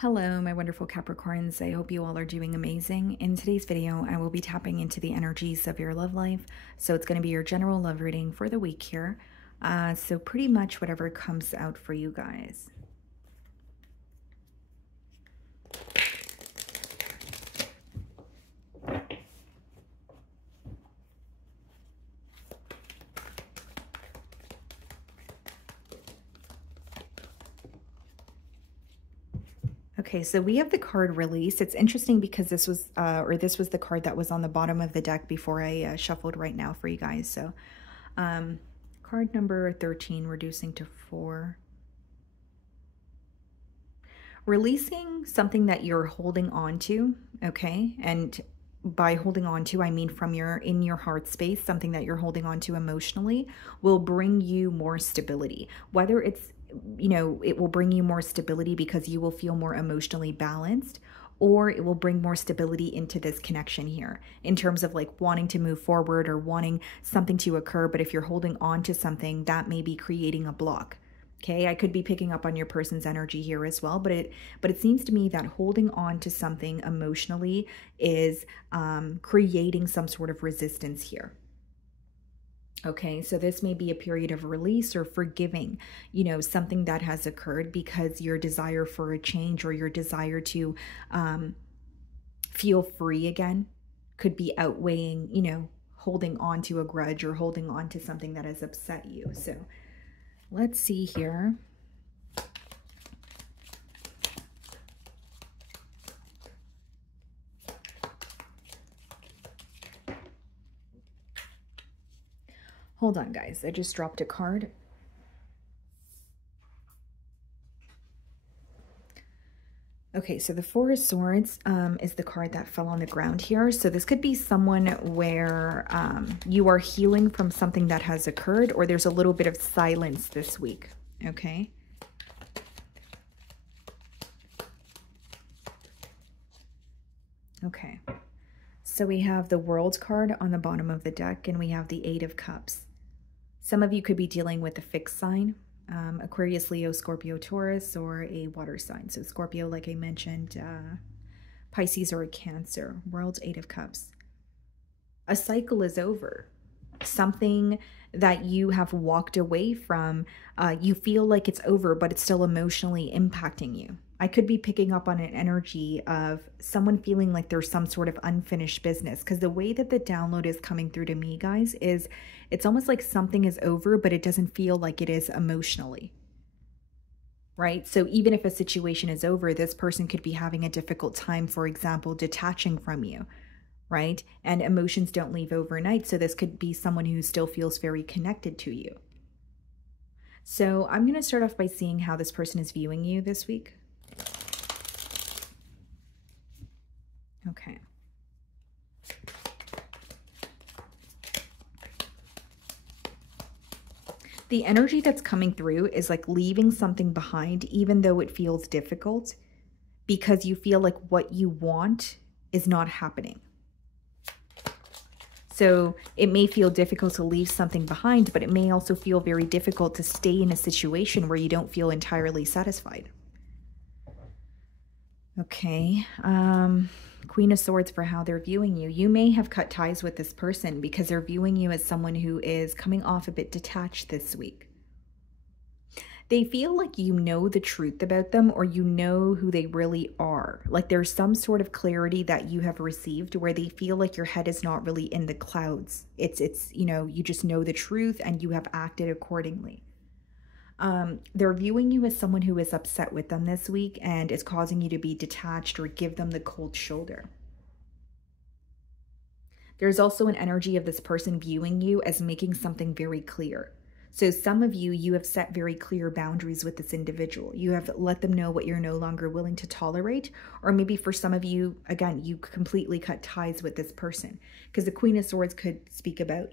Hello, my wonderful Capricorns. I hope you all are doing amazing. In today's video, I will be tapping into the energies of your love life. So it's going to be your general love reading for the week here. So pretty much whatever comes out for you guys. Okay, so we have the card Release. It's interesting because this was the card that was on the bottom of the deck before I shuffled right now for you guys. So card number 13, reducing to 4. Releasing something that you're holding on to, okay? And by holding on to, I mean from in your heart space, something that you're holding on to emotionally will bring you more stability. Whether it's, it will bring you more stability because you will feel more emotionally balanced, or it will bring more stability into this connection here in terms of like wanting to move forward or wanting something to occur. But if you're holding on to something, that may be creating a block. Okay, I could be picking up on your person's energy here as well, but it seems to me that holding on to something emotionally is creating some sort of resistance here. Okay, so this may be a period of release or forgiving, something that has occurred because your desire for a change or your desire to feel free again could be outweighing, holding on to a grudge or holding on to something that has upset you. So let's see here. Hold on, guys. I just dropped a card. Okay, so the Four of Swords is the card that fell on the ground here. So this could be someone where you are healing from something that has occurred, or there's a little bit of silence this week, okay? Okay, so we have the World card on the bottom of the deck, and we have the Eight of Cups. Some of you could be dealing with a fixed sign, Aquarius, Leo, Scorpio, Taurus, or a water sign. So Scorpio, like I mentioned, Pisces, or a Cancer. World, Eight of Cups. A cycle is over. Something that you have walked away from, you feel like it's over, but it's still emotionally impacting you. I could be picking up on an energy of someone feeling like there's some sort of unfinished business, because the way that the download is coming through to me, guys, is it's almost like something is over, but it doesn't feel like it is emotionally, right? So even if a situation is over, this person could be having a difficult time, for example, detaching from you, right? And emotions don't leave overnight. So this could be someone who still feels very connected to you. So I'm going to start off by seeing how this person is viewing you this week. Okay. The energy that's coming through is like leaving something behind, even though it feels difficult, because you feel like what you want is not happening. So it may feel difficult to leave something behind, but it may also feel very difficult to stay in a situation where you don't feel entirely satisfied. Okay. Queen of Swords for how they're viewing you. You may have cut ties with this person because they're viewing you as someone who is coming off a bit detached this week. They feel like you know the truth about them, or you know who they really are. Like there's some sort of clarity that you have received where they feel like your head is not really in the clouds. It's you just know the truth and you have acted accordingly. They're viewing you as someone who is upset with them this week and is causing you to be detached or give them the cold shoulder. There's also an energy of this person viewing you as making something very clear. So some of you have set very clear boundaries with this individual. You have let them know what you're no longer willing to tolerate, or maybe for some of you, again, you completely cut ties with this person, because the Queen of Swords could speak about,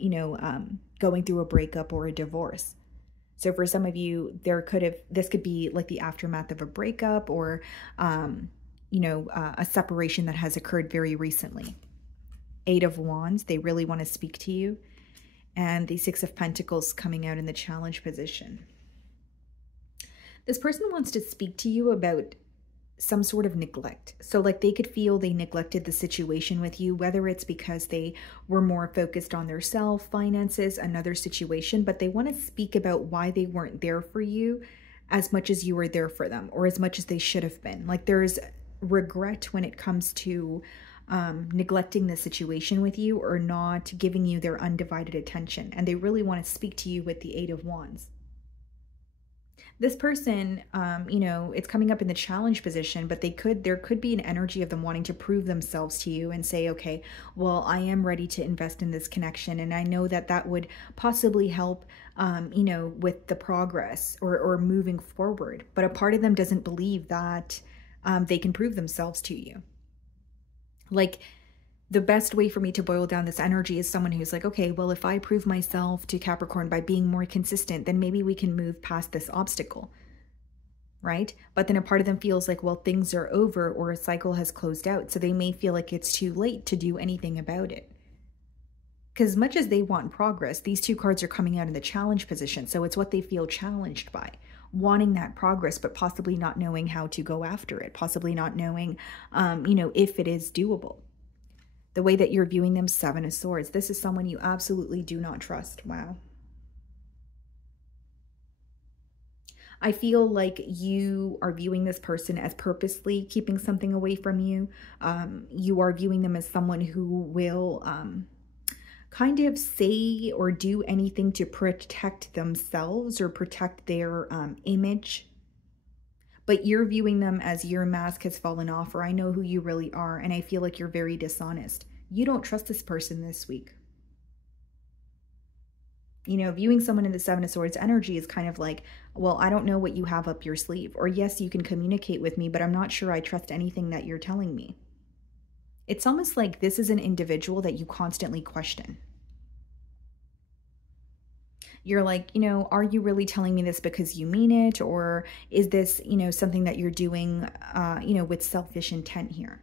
going through a breakup or a divorce. So for some of you, this could be like the aftermath of a breakup or, a separation that has occurred very recently. Eight of Wands, they really want to speak to you. And the Six of Pentacles coming out in the challenge position. This person wants to speak to you about some sort of neglect. So like they could feel they neglected the situation with you, whether it's because they were more focused on their self, finances, another situation, but they want to speak about why they weren't there for you as much as you were there for them, or as much as they should have been. Like there's regret when it comes to neglecting the situation with you or not giving you their undivided attention. And they really want to speak to you with the Eight of Wands. This person, it's coming up in the challenge position, but there could be an energy of them wanting to prove themselves to you and say, okay, well, I am ready to invest in this connection. And I know that that would possibly help, with the progress or moving forward. But a part of them doesn't believe that they can prove themselves to you. Like, the best way for me to boil down this energy is someone who's like, okay, well, if I prove myself to Capricorn by being more consistent, then maybe we can move past this obstacle, right? But then a part of them feels like, well, things are over or a cycle has closed out. So they may feel like it's too late to do anything about it. Because as much as they want progress, these two cards are coming out in the challenge position. So it's what they feel challenged by, wanting that progress, but possibly not knowing how to go after it, possibly not knowing, if it is doable. The way that you're viewing them, Seven of Swords. This is someone you absolutely do not trust. Wow. I feel like you are viewing this person as purposely keeping something away from you. You are viewing them as someone who will kind of say or do anything to protect themselves or protect their image. But you're viewing them as your mask has fallen off, or I know who you really are, and I feel like you're very dishonest. You don't trust this person this week. Viewing someone in the Seven of Swords energy is kind of like, well, I don't know what you have up your sleeve. Or yes, you can communicate with me, but I'm not sure I trust anything that you're telling me. It's almost like this is an individual that you constantly question. You're like, are you really telling me this because you mean it? Or is this, something that you're doing, with selfish intent here?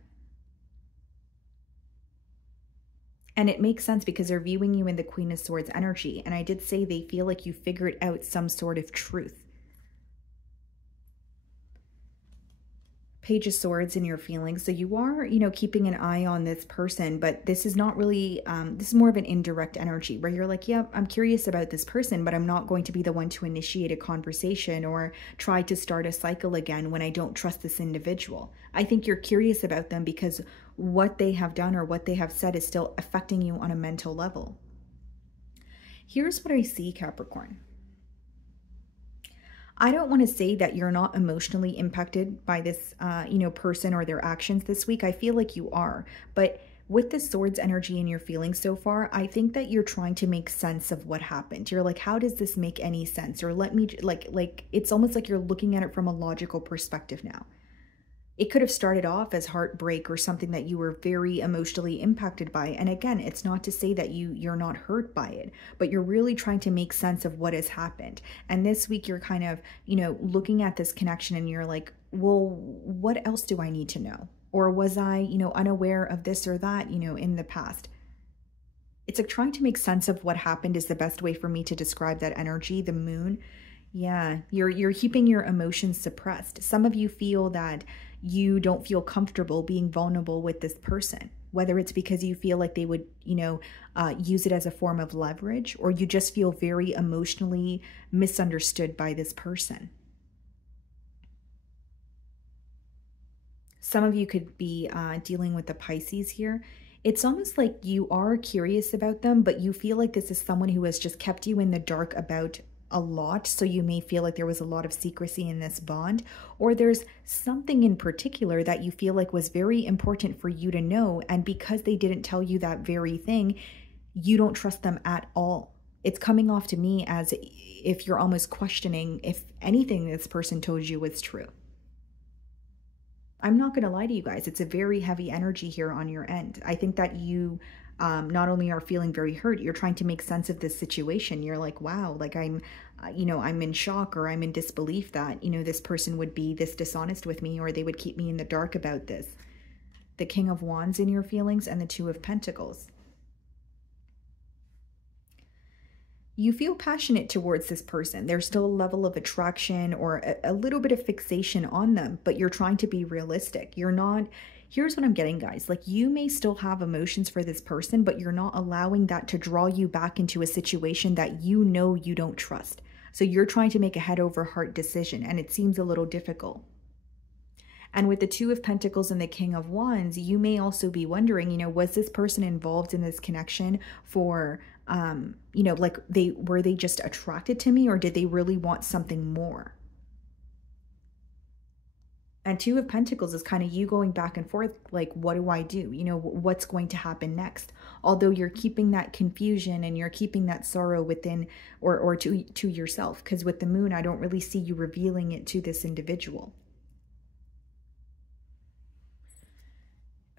And it makes sense because they're viewing you in the Queen of Swords energy. And I did say they feel like you figured out some sort of truth. Page of Swords in your feelings. So you are, keeping an eye on this person, but this is not really, this is more of an indirect energy where you're like, yeah, I'm curious about this person, but I'm not going to be the one to initiate a conversation or try to start a cycle again when I don't trust this individual. I think you're curious about them because what they have done or what they have said is still affecting you on a mental level. Here's what I see, Capricorn. I don't want to say that you're not emotionally impacted by this, person or their actions this week. I feel like you are. But with the Swords energy in your feelings so far, I think that you're trying to make sense of what happened. You're like, how does this make any sense? Or let me, like it's almost like you're looking at it from a logical perspective now. It could have started off as heartbreak or something that you were very emotionally impacted by. And again, it's not to say that you're not hurt by it, but you're really trying to make sense of what has happened. And this week you're kind of, looking at this connection and you're like, well, what else do I need to know? Or was I, unaware of this or that, in the past? It's like trying to make sense of what happened is the best way for me to describe that energy, the moon. Yeah, you're keeping your emotions suppressed. Some of you feel that you don't feel comfortable being vulnerable with this person, whether it's because you feel like they would, use it as a form of leverage, or you just feel very emotionally misunderstood by this person. Some of you could be dealing with the Pisces here. It's almost like you are curious about them, but you feel like this is someone who has just kept you in the dark about a lot, so you may feel like there was a lot of secrecy in this bond, or there's something in particular that you feel like was very important for you to know, and because they didn't tell you that very thing, you don't trust them at all. It's coming off to me as if you're almost questioning if anything this person told you was true. I'm not going to lie to you guys, it's a very heavy energy here on your end. I think that you not only are feeling very hurt, you're trying to make sense of this situation. You're like, wow, like I'm in shock, or I'm in disbelief that, this person would be this dishonest with me, or they would keep me in the dark about this. The King of Wands in your feelings and the Two of Pentacles. You feel passionate towards this person. There's still a level of attraction or a little bit of fixation on them, but you're trying to be realistic. You're not, here's what I'm getting, guys. Like, you may still have emotions for this person, but you're not allowing that to draw you back into a situation that you know you don't trust. So you're trying to make a head over heart decision, and it seems a little difficult. And with the Two of Pentacles and the King of Wands, you may also be wondering, was this person involved in this connection for, like were they just attracted to me, or did they really want something more? And Two of Pentacles is kind of you going back and forth, like, what do I do? What's going to happen next? Although you're keeping that confusion and you're keeping that sorrow within or to yourself, because with the Moon, I don't really see you revealing it to this individual.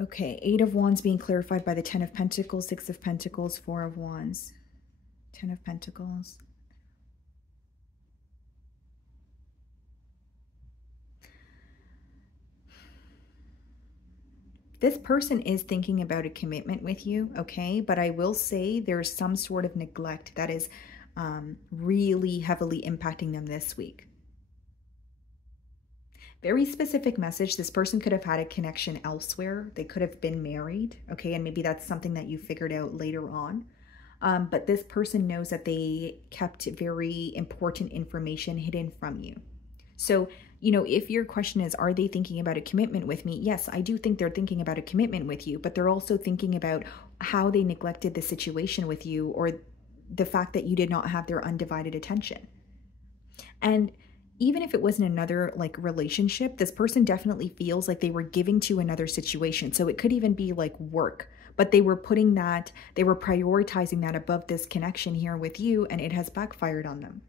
Okay, Eight of Wands being clarified by the Ten of Pentacles, Six of Pentacles, Four of Wands, Ten of Pentacles. This person is thinking about a commitment with you, okay? But I will say there's some sort of neglect that is really heavily impacting them this week. Very specific message. This person could have had a connection elsewhere. They could have been married, okay? And maybe that's something that you figured out later on. But this person knows that they kept very important information hidden from you. So, if your question is, are they thinking about a commitment with me? Yes, I do think they're thinking about a commitment with you, but they're also thinking about how they neglected the situation with you, or the fact that you did not have their undivided attention. And even if it wasn't another like relationship, this person definitely feels like they were giving to another situation. So it could even be like work, but they were prioritizing that above this connection here with you, and it has backfired on them.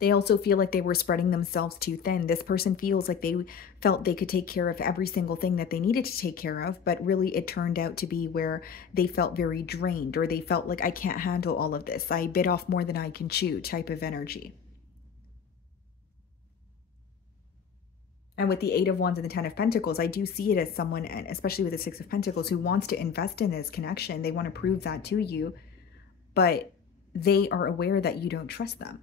They also feel like they were spreading themselves too thin. This person feels like they felt they could take care of every single thing that they needed to take care of, but really it turned out to be where they felt very drained, or they felt like, I can't handle all of this. I bit off more than I can chew type of energy. And with the Eight of Wands and the Ten of Pentacles, I do see it as someone, and especially with the Six of Pentacles, who wants to invest in this connection. They want to prove that to you, but they are aware that you don't trust them.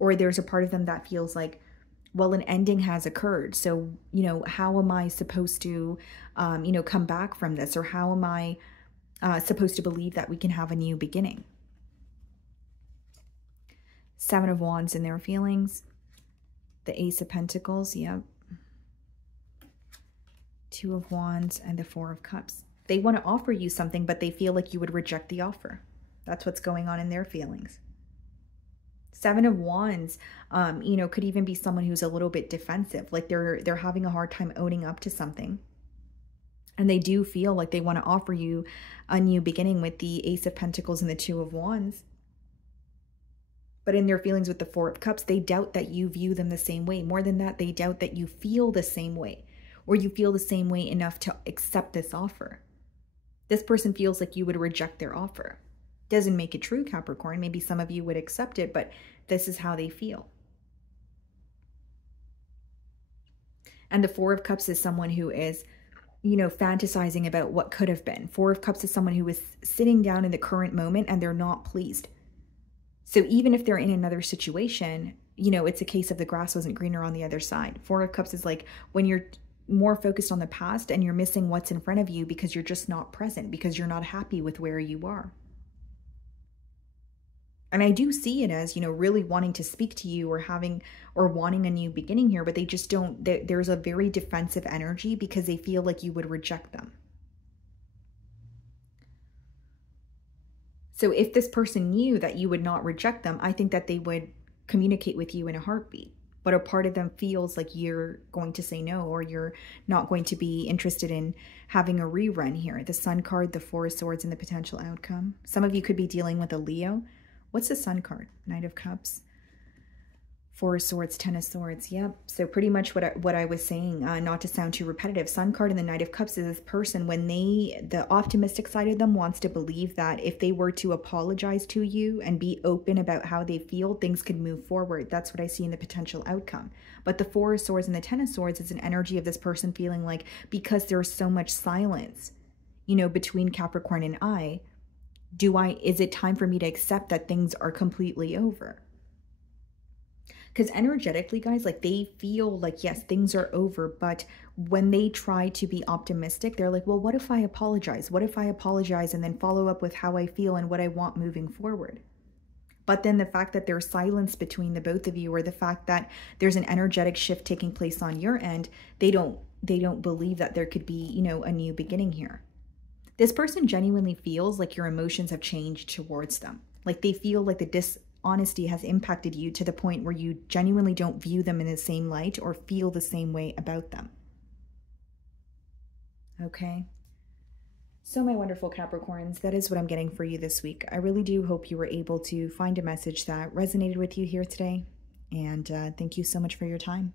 Or there's a part of them that feels like, well, an ending has occurred. So, how am I supposed to, come back from this? Or how am I supposed to believe that we can have a new beginning? Seven of Wands in their feelings. The Ace of Pentacles, yep. Two of Wands and the Four of Cups. They want to offer you something, but they feel like you would reject the offer. That's what's going on in their feelings. Seven of Wands, could even be someone who's a little bit defensive, like they're having a hard time owning up to something. And they do feel like they want to offer you a new beginning with the Ace of Pentacles and the Two of Wands. But in their feelings with the Four of Cups, they doubt that you view them the same way. More than that, they doubt that you feel the same way, or you feel the same way enough to accept this offer. This person feels like you would reject their offer. Doesn't make it true, Capricorn. Maybe some of you would accept it, but this is how they feel. And the Four of Cups is someone who is, fantasizing about what could have been. Four of Cups is someone who is sitting down in the current moment and they're not pleased. So even if they're in another situation, it's a case of the grass wasn't greener on the other side. Four of Cups is like when you're more focused on the past and you're missing what's in front of you because you're just not present, because you're not happy with where you are. And I do see it as, really wanting to speak to you or wanting a new beginning here, but they just don't, there's a very defensive energy because they feel like you would reject them. So if this person knew that you would not reject them, I think that they would communicate with you in a heartbeat. But a part of them feels like you're going to say no, or you're not going to be interested in having a rerun here. The Sun card, the Four of Swords, and the potential outcome. Some of you could be dealing with a Leo. What's the Sun card? Knight of Cups, Four of Swords, Ten of Swords. Yep. So pretty much what I was saying, not to sound too repetitive. Sun card and the Knight of Cups is this person, when the optimistic side of them wants to believe that if they were to apologize to you and be open about how they feel, things could move forward. That's what I see in the potential outcome. But the Four of Swords and the Ten of Swords is an energy of this person feeling like, because there's so much silence, between Capricorn and I, Is it time for me to accept that things are completely over? Because energetically, guys, like they feel like, yes, things are over, but when they try to be optimistic, they're like, well, what if I apologize? What if I apologize and then follow up with how I feel and what I want moving forward? But then the fact that there's silence between the both of you, or the fact that there's an energetic shift taking place on your end, they don't believe that there could be, a new beginning here. This person genuinely feels like your emotions have changed towards them. Like they feel like the dishonesty has impacted you to the point where you genuinely don't view them in the same light or feel the same way about them. Okay. So my wonderful Capricorns, that is what I'm getting for you this week. I really do hope you were able to find a message that resonated with you here today. And thank you so much for your time.